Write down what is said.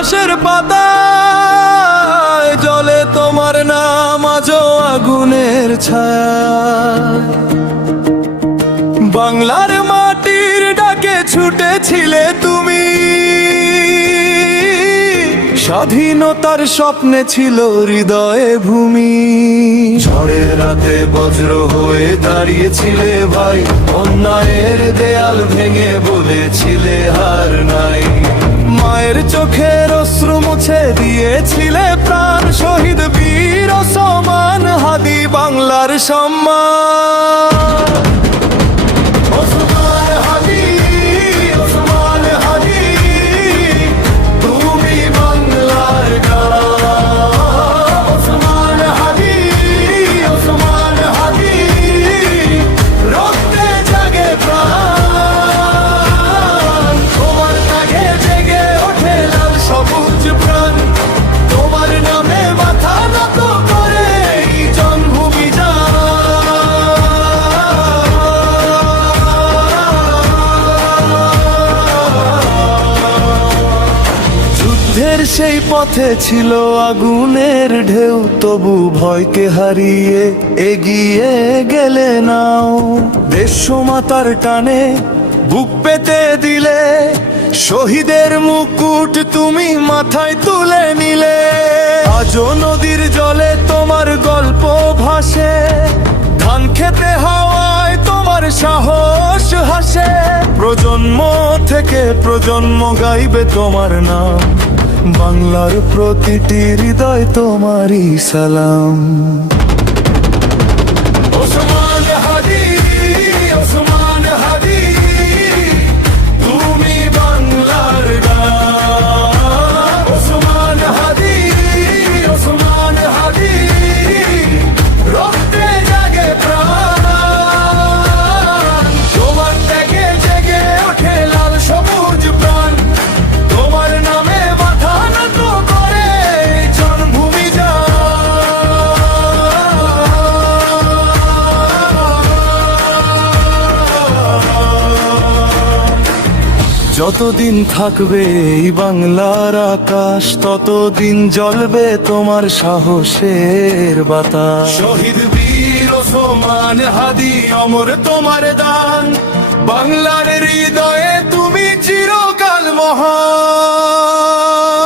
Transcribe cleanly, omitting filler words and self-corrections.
ইতিহাসের পাতায় জলে তোমার নাম আজও আগুনের ছায়া। বাংলার মাটির ডাকে ছুটেছিলে তুমি, স্বাধীনতার স্বপ্নে ছিল হৃদয়ে ভূমি। ঝড়ের রাতে বজ্র হয়ে দাঁড়িয়েছিলে ভাই, অন্যায়ের দেয়াল ভেঙে বলেছিলে হার নাই। মায়ের চোখের অশ্রু মুছে দিয়েছিলে প্রাণ, শহীদ বীর ওসমান হাদি বাংলার সম্মান। সেই পথে ছিল আগুনের ঢেউ, তবু ভয়কে হারিয়ে এগিয়ে গেলে নাও। দেশমাতার টানে বুক পেতে দিলে, শহীদের মুকুট তুমি মাথায় তুলে নিলে। আজও নদীর জলে তোমার গল্প ভাসে, ধান খেতে হাওয়ায় তোমার সাহস হাসে। প্রজন্ম থেকে প্রজন্ম গাইবে তোমার নাম, বাংলার প্রতিটি হৃদয় তোমারই সালাম। ওসমান হাদি, ওসমান হাদি, তুমি বাংলার গান। ওসমান হাদি, ওসমান হাদি, রক্তে জাগে প্রাণ। তোমার ত্যাগে জেগে ওঠে লাল সবুজ প্রাণ, তোমার নামে যতদিন থাকবে এই বাংলার আকাশ, ততদিন জ্বলবে তোমার সাহসের বাতাস। শহীদ বীর ওসমান হাদি অমর তোমার দান, বাংলার হৃদয়ে তুমি চিরকাল মহান।